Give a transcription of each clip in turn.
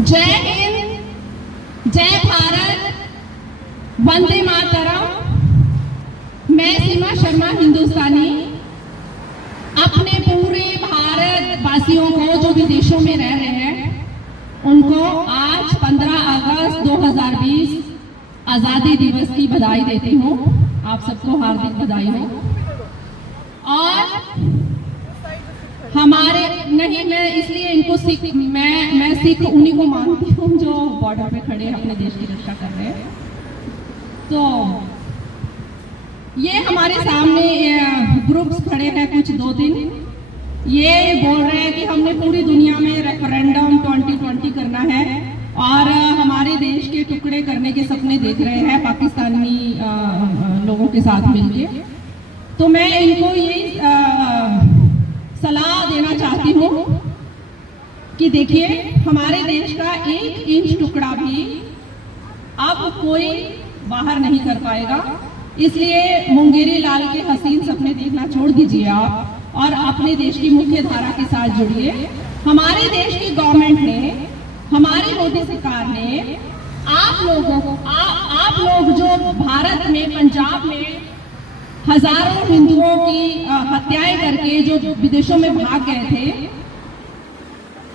जय हिंद, जय भारत, वंदे मातरम। मैं सीमा शर्मा हिंदुस्तानी अपने पूरे भारत वासियों को जो विदेशों में रह रहे हैं उनको आज 15 अगस्त 2020 आजादी दिवस की बधाई देती हूँ। आप सबको हार्दिक बधाई हो। और हमारे नहीं, मैं इसलिए इनको सिख मैं सिख उन्हीं को मानती हूँ जो बॉर्डर पे खड़े अपने देश की रक्षा कर रहे हैं। तो ये हमारे सामने ग्रुप्स खड़े हैं कुछ 2-3, ये बोल रहे हैं कि हमने पूरी दुनिया में रेफरेंडम 2020 करना है और हमारे देश के टुकड़े करने के सपने देख रहे हैं पाकिस्तानी लोगों के साथ मिलके। तो मैं इनको ये सलाह देना चाहती हूँ कि देखिए, हमारे देश का 1 इंच टुकड़ा भी अब कोई बाहर नहीं कर पाएगा। इसलिए मुंगेरी लाल के हसीन सपने देखना छोड़ दीजिए आप और अपने देश की मुख्य धारा के साथ जुड़िए। हमारे देश की गवर्नमेंट ने, हमारी मोदी सरकार ने आप लोगों को आप लोग जो भारत में पंजाब में हजारों हिंदुओं की हत्याएं करके जो विदेशों में भाग गए थे,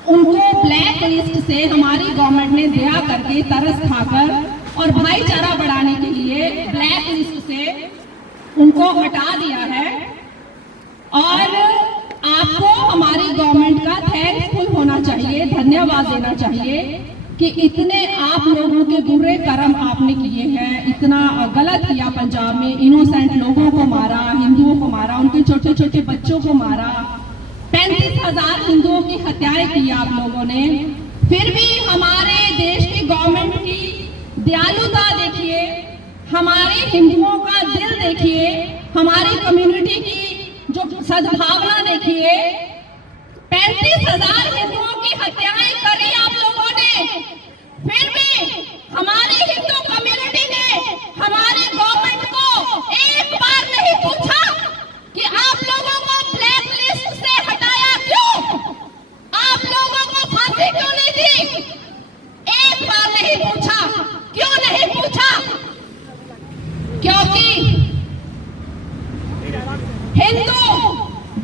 उनको ब्लैक लिस्ट से हमारी गवर्नमेंट ने दया करके, तरस खाकर और भाईचारा बढ़ाने के लिए ब्लैक लिस्ट से उनको हटा दिया है। और आपको हमारी गवर्नमेंट का थैंकफुल होना चाहिए, धन्यवाद देना चाहिए कि इतने आप लोगों के बुरे कर्म आपने किए हैं, इतना गलत किया। पंजाब में इनोसेंट लोगों को मारा, हिंदुओं को मारा, उनके छोटे छोटे बच्चों को मारा, 35,000 हिंदुओं की हत्याएं की आप लोगों ने। फिर भी हमारे देश की गवर्नमेंट की दयालुता देखिए, हमारे हिंदुओं का दिल देखिए, हमारी कम्युनिटी की जो सद्भावना देखिए। 35,000 हिंदुओं की हत्याएं करी आप लोगों ने, फिर भी हमारी हिंदू कम्युनिटी ने हमारे गवर्नमेंट को एक बार नहीं पूछा कि आप लोगों को ब्लैक लिस्ट से हटाया क्यों, आप लोगों को फांसी क्यों नहीं दी। एक बार नहीं पूछा। क्यों नहीं पूछा? क्योंकि हिंदू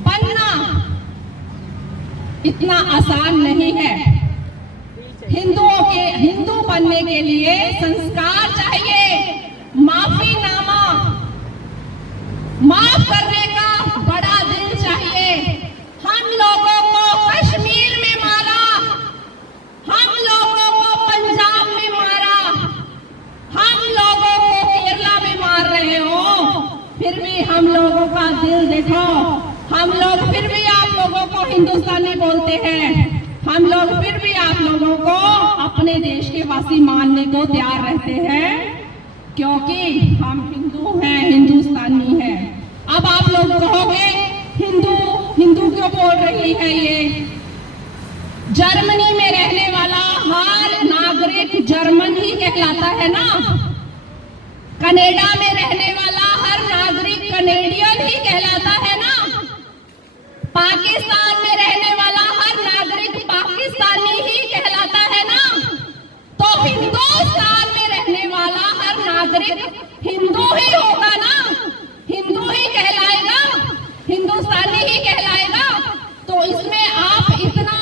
बनना इतना आसान नहीं है। हिंदू बनने के लिए संस्कार चाहिए, माफीनामा, माफ करने का बड़ा दिल चाहिए। हम लोगों को कश्मीर में मारा, हम लोगों को पंजाब में मारा, हम लोगों को केरला में मार रहे हो, फिर भी हम लोगों का दिल देखो। हम लोग फिर भी आप लोगों को हिंदुस्तानी बोलते हैं, हम लोग फिर भी आप लोगों को अपने देश के वासी मानने को तैयार रहते हैं, क्योंकि हम हिंदू हैं, हिंदुस्तानी हैं। अब आप लोग कहोगे हिंदू हिंदू क्यों बोल रही है ये? जर्मनी में रहने वाला हर नागरिक जर्मन ही कहलाता है ना। कनाडा में रहने वाला हर नागरिक कनेडियन ही कहलाता है ना। पाकिस्तान में रहने वाला हर नागरिक पाकिस्तानी ही कहलाता है ना। तो हिंदुस्तान में रहने वाला हर नागरिक हिंदू ही होगा ना, हिंदू ही कहलाएगा, हिंदुस्तानी ही कहलाएगा। तो इसमें आप इतना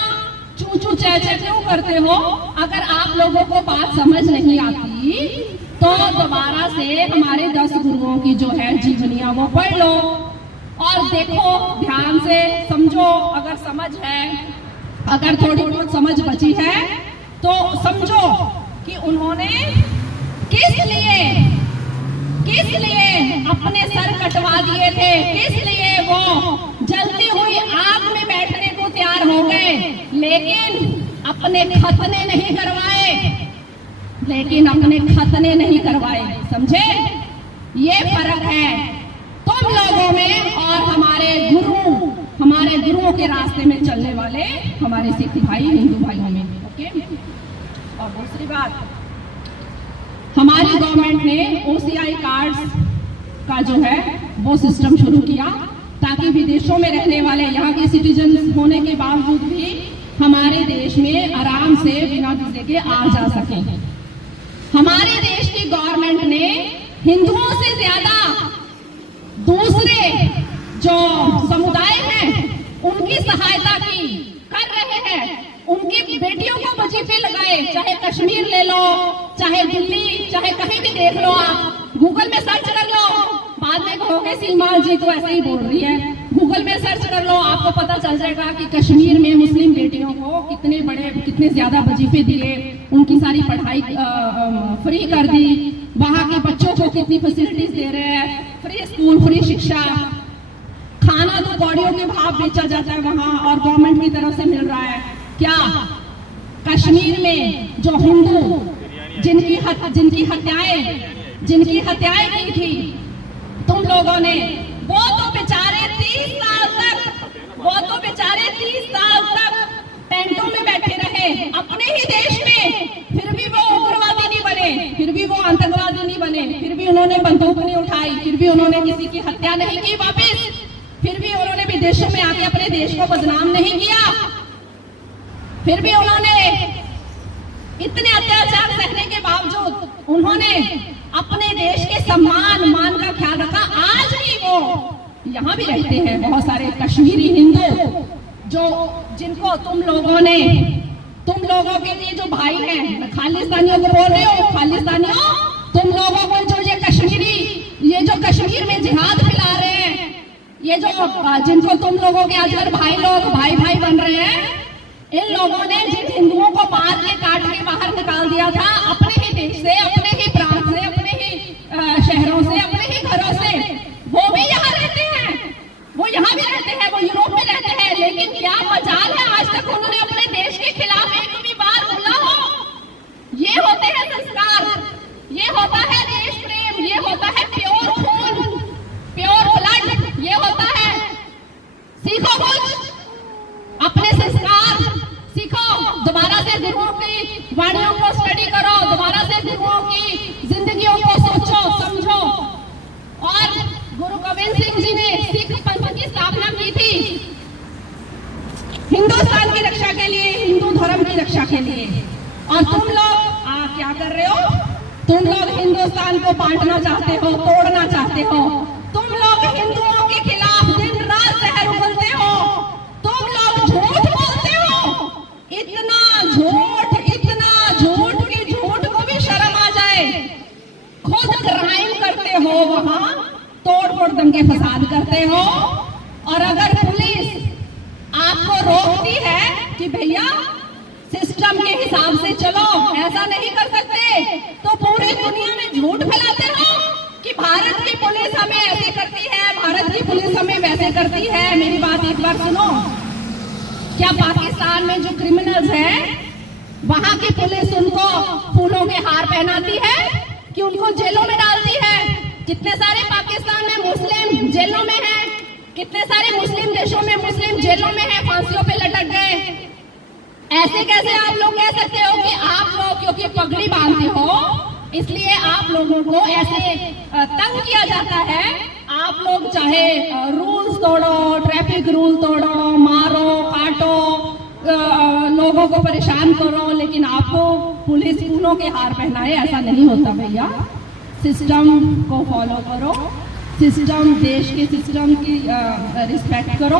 चू चैचे क्यों करते हो? अगर आप लोगों को बात समझ नहीं आती तो दोबारा से हमारे 10 गुरुओं की जो है जीवनियां वो पढ़ लो और देखो, ध्यान से समझो। अगर समझ है, अगर थोड़ी बहुत समझ बची है तो समझो कि उन्होंने किस लिए अपने सर कटवा दिए थे, किस लिए वो जलती हुई आग में बैठने को तैयार हो गए, लेकिन अपने खतने नहीं करवाए। समझे? ये फर्क है तुम लोगों में और हमारे गुरुओं के रास्ते में चलने वाले हमारे सिख भाई, हिंदू भाइयों में। ओके। और दूसरी बात, हमारी गवर्नमेंट ने OCI कार्ड्स का जो है वो सिस्टम शुरू किया ताकि विदेशों में रहने वाले, यहाँ के सिटीजन होने के बावजूद भी हमारे देश में आराम से बिना वीजे के आ जा सके। हमारे देश की गवर्नमेंट ने हिंदुओं से ज्यादा दूसरे जो समुदाय हैं उनकी सहायता की कर रहे हैं। उनकी बेटियों को वजीफे लगाए, चाहे कश्मीर ले लो, चाहे दिल्ली, चाहे कहीं भी देख लो, आप गूगल में सर्च कर लो। बाद में कहोगे सीमा जी तो ऐसे ही बोल रही है, गूगल में सर्च कर लो, आपको पता चल जाएगा कि कश्मीर में मुस्लिम बेटियों को कितने ज्यादा वजीफे दिए, उनकी सारी पढ़ाई फ्री कर दी, वहां के बच्चों को कितनी फैसिलिटीज दे रहे हैं, फ्री स्कूल, फ्री शिक्षा, खाना तो कौड़ियों के भाव बेचा जाता है वहां और गवर्नमेंट की तरफ से मिल रहा है। क्या कश्मीर में जो हिंदू जिनकी हत्याएं की थी तुम लोगों ने, वो तो बेचारे 30 साल तक टेंटों में बैठे रहे अपने ही देश में, फिर भी वो उग्रवादी नहीं बने, फिर भी वो आतंकवादी नहीं बने, फिर भी उन्होंने बंदूक नहीं उठाई, फिर भी उन्होंने किसी की हत्या नहीं की वापिस, फिर भी उन्होंने विदेशों में आके अपने देश को बदनाम नहीं किया, फिर भी उन्होंने इतने अत्याचार सहने के बावजूद उन्होंने अपने देश के मान का ख्याल रखा। आज भी वो यहाँ भी रहते हैं बहुत सारे कश्मीरी हिंदू जिनको तुम लोगों के लिए जो भाई हैं, मैं खालिस्तानियों को बोल रही हूँ, खालिस्तानियों तुम लोगों को ये जो कश्मीर में जिहाद फैला रहे हैं, ये जो जिनको तुम लोगों के आजकल भाई बन रहे हैं, इन लोगों ने जिन हिंदुओं को मार के काट के बाहर निकाल दिया था अपने ही देश से, अपने ही प्रांत से, अपने ही शहरों से, अपने ही घरों से, वो भी यहाँ रहते हैं, वो यहाँ भी रहते हैं, वो यूरोप में रहते हैं, लेकिन क्या मजाल है आज तक उन्होंने अपने देश के खिलाफ एक भी बार बोला हो। ये होते हैं संस्कार, ये होता है देश प्रेम, ये होता है प्योर खून, प्योर ब्लड, ये होता है। सीखो कुछ, अपने संस्कार सीखो, दोबारा से गुरुओं की वाणियों को स्टडी करो, दोबारा से गुरुओं की जिंदगियों को सोचो समझो। और गुरु गोविंद सिंह जी ने सिख पंथ की स्थापना की थी हिंदुस्तान की रक्षा के लिए, हिंदू धर्म की रक्षा के लिए, और तुम लोग क्या कर रहे हो? तुम लोग हिंदुस्तान को बांटना चाहते हो, तोड़ना चाहते हो, तुम लोग हिंदुओं के खिलाफ दिन रात जहर उगलते हो, तुम लोग झूठ बोलते हो, इतना झूठ कि झूठ को भी शर्म आ जाए। खुद क्राइम करते हो, वहां तोड़ फोड़ दंगे फसाद करते हो, और अगर पुलिस आपको रोकती है कि भैया सिस्टम के हिसाब से चलो, ऐसा नहीं कर सकते, तो पूरी दुनिया में झूठ फैलाते हो कि भारत की पुलिस हमें ऐसे करती है, भारत की पुलिस हमें वैसे करती है। मेरी बात एक बार सुनो, क्या पाकिस्तान में जो क्रिमिनल्स हैं वहां की पुलिस उनको फूलों के हार पहनाती है कि उनको जेलों में डालती है? कितने सारे पाकिस्तान में मुस्लिम जेलों में हैं, कितने सारे मुस्लिम देशों में मुस्लिम जेलों में हैं, फांसियों पे लटक गए। ऐसे कैसे आप लोग कह सकते हो कि आप लोग क्योंकि पगड़ी बांधते हो इसलिए आप लोगों को ऐसे तंग किया जाता है? आप लोग चाहे रूल्स तोड़ो, ट्रैफिक रूल तोड़ो, मारो काटो, लोगों को परेशान करो, लेकिन आपको पुलिस फूलों के हार पहनाए, ऐसा नहीं होता भैया। सिस्टम को फॉलो करो, सिस्टम, देश के सिस्टम की रिस्पेक्ट करो,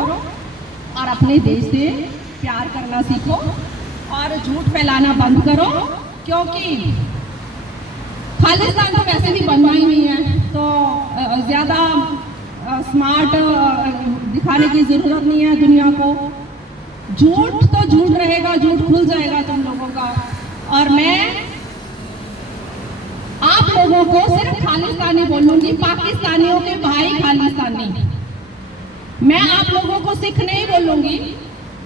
और अपने देश से प्यार करना सीखो, और झूठ फैलाना बंद करो, क्योंकि खालिस्तान तो वैसे भी बनना ही नहीं है, तो ज्यादा स्मार्ट दिखाने की जरूरत नहीं है दुनिया को। झूठ तो झूठ रहेगा, झूठ खुल जाएगा तुम लोगों का। और मैं आप लोगों को सिर्फ खालिस्तानी बोलूंगी, पाकिस्तानियों के भाई खालिस्तानी। मैं आप लोगों को सिख नहीं बोलूंगी।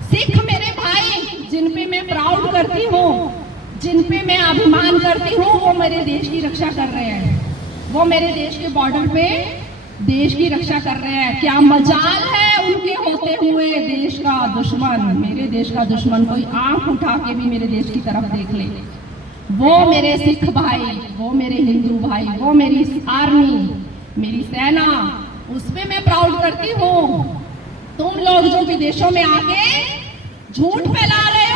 सिख मेरे भाई जिन पे मैं प्राउड करती हूँ, जिन पे मैं अभिमान करती हूँ, वो मेरे देश की रक्षा कर रहे हैं, वो मेरे देश के बॉर्डर पे देश की रक्षा कर रहे हैं। क्या मजाल है उनके होते हुए देश का दुश्मन, मेरे देश का दुश्मन कोई आंख उठा के भी मेरे देश की तरफ देख ले। वो मेरे सिख भाई, वो मेरे हिंदू भाई, वो मेरी आर्मी, मेरी सेना, उस पे मैं प्राउड करती हूँ। तुम लोग जो विदेशों में आके झूठ फैला रहे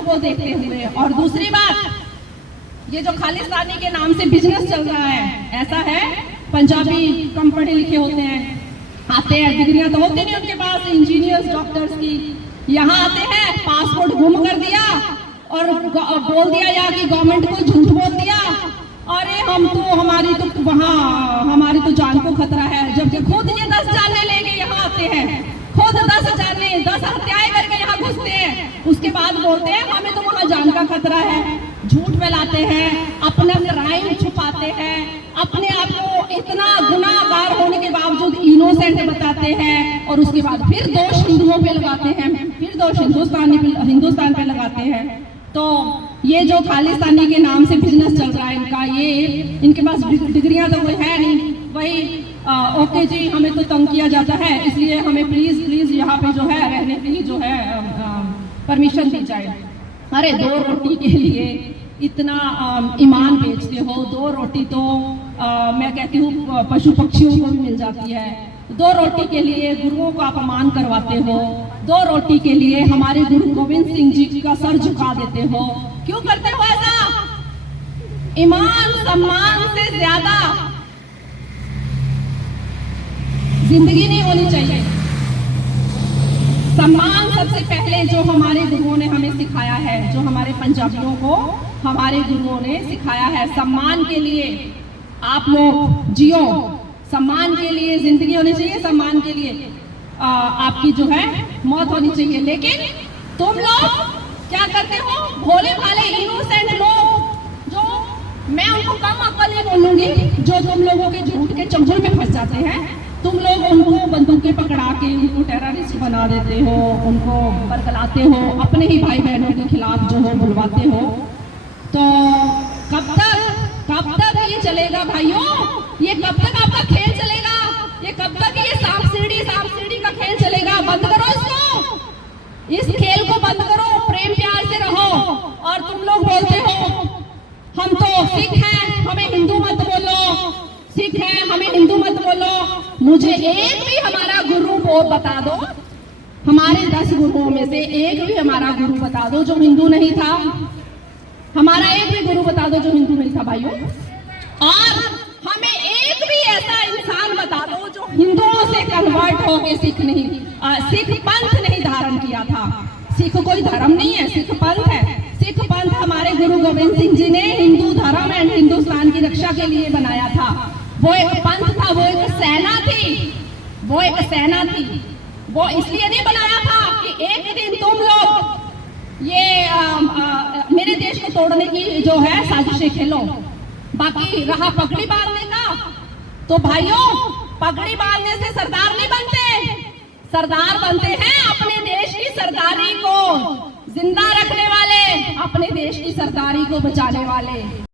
हिंदुओं को देखते हुए। और दूसरी बात, ये जो खालिस्तानी के नाम से बिजनेस चल रहा है, ऐसा है पंजाबी कम पढ़े लिखे होते हैं, आते हैं, डिग्रियां तो होती नहीं उनके पास, इंजीनियर्स डॉक्टर्स की, यहाँ आते हैं, पासपोर्ट गुम कर दिया और बोल दिया या कि गवर्नमेंट को झूठ बोल दिया, अरे हम तो हमारी तो जान को खतरा है। जबकि खुद ये 10 जाने लेके यहाँ आते हैं, खुद 10 हत्याएं करके यहाँ घुसते हैं, उसके बाद बोलते हैं हमें तो वहाँ जान का खतरा है। झूठ फैलाते हैं, अपना क्राइम छुपाते हैं, अपने आप को इतना गुनाहगार होने के बावजूद इनोसेंट बताते हैं और उसके बाद फिर दोष हिंदुओं पे लगाते हैं, फिर दोष हिंदुस्तान पे लगाते हैं। तो ये जो खालिस्तानी के नाम से बिजनेस चल रहा है इनका, ये इनके पास डिग्रियां तो कोई है नहीं, वही ओके जी हमें तो तंग किया जाता है, इसलिए हमें प्लीज यहाँ पे जो है रहने की जो है परमिशन दी जाए। अरे 2 रोटी के लिए इतना ईमान बेचते हो, 2 रोटी तो मैं कहती हूँ पशु पक्षियों को भी मिल जाती है, 2 रोटी के लिए गुरुओं का अपमान करवाते हो, 2 रोटी के लिए हमारे गुरु गोविंद सिंह जी का सर झुका देते हो। क्यों करते हो ऐसा? ईमान सम्मान से ज्यादा जिंदगी नहीं होनी चाहिए। सम्मान सबसे पहले जो हमारे गुरुओं ने हमें सिखाया है, जो हमारे पंजाबियों को हमारे गुरुओं ने सिखाया है, सम्मान के लिए आप लोग जियो, सम्मान के लिए जिंदगी होनी चाहिए, सम्मान के लिए आपकी जो है मौत होनी चाहिए। लेकिन तुम लोग क्या करते हो? भोले भाले इनोसेंट लोग, जो मैं उनको कम अक्ल नहीं बोलूंगी, जो तुम लोगों के झूठ के चंगुल में फंस जाते हैं, तुम लोग उनको बंदूकें पकड़ा के उनको टेररिस्ट बना देते हो, उनको बरगलाते हो, अपने ही भाई बहनों के खिलाफ जो है बुलवाते हो। तो कब तक ये चलेगा भाइयों? ये कब तक आपका खेल चलेगा? ये कब तक ये सांप सीढ़ी का खेल चलेगा? बंद करो इसको, इस खेल को बंद करो, प्रेम प्यार से रहो। और तुम लोग बोलते हो हम तो सिख हैं, हमें हिंदू मत बोलो, सिख है हमें हिंदू मत बोलो। मुझे एक भी हमारा गुरु को बता दो, हमारे 10 गुरुओं में से एक भी हमारा गुरु बता दो जो हिंदू नहीं था। हमारा एक भी गुरु बता दो जो हिंदू नहीं था भाइयों। और हमें एक भी ऐसा इंसान बता दो जो हिंदुओं से कन्वर्ट होके सिख पंथ नहीं धारण किया था। सिख कोई धर्म नहीं है, सिख पंथ है। सिख पंथ हमारे गुरु गोविंद सिंह जी ने हिंदू धर्म एंड हिंदुस्तान की रक्षा के लिए बनाया था। वो एक पंथ था, वो एक सेना थी, वो एक सेना थी। वो इसलिए नहीं बनाया था कि एक दिन तुम लोग ये मेरे देश को तोड़ने की जो है साजिशें खेलो। बाकी रहा पगड़ी बांधने का, तो भाइयों पगड़ी बांधने से सरदार नहीं बनते, सरदार बनते हैं अपने देश की सरदारी को जिंदा रखने वाले, अपने देश की सरदारी को बचाने वाले।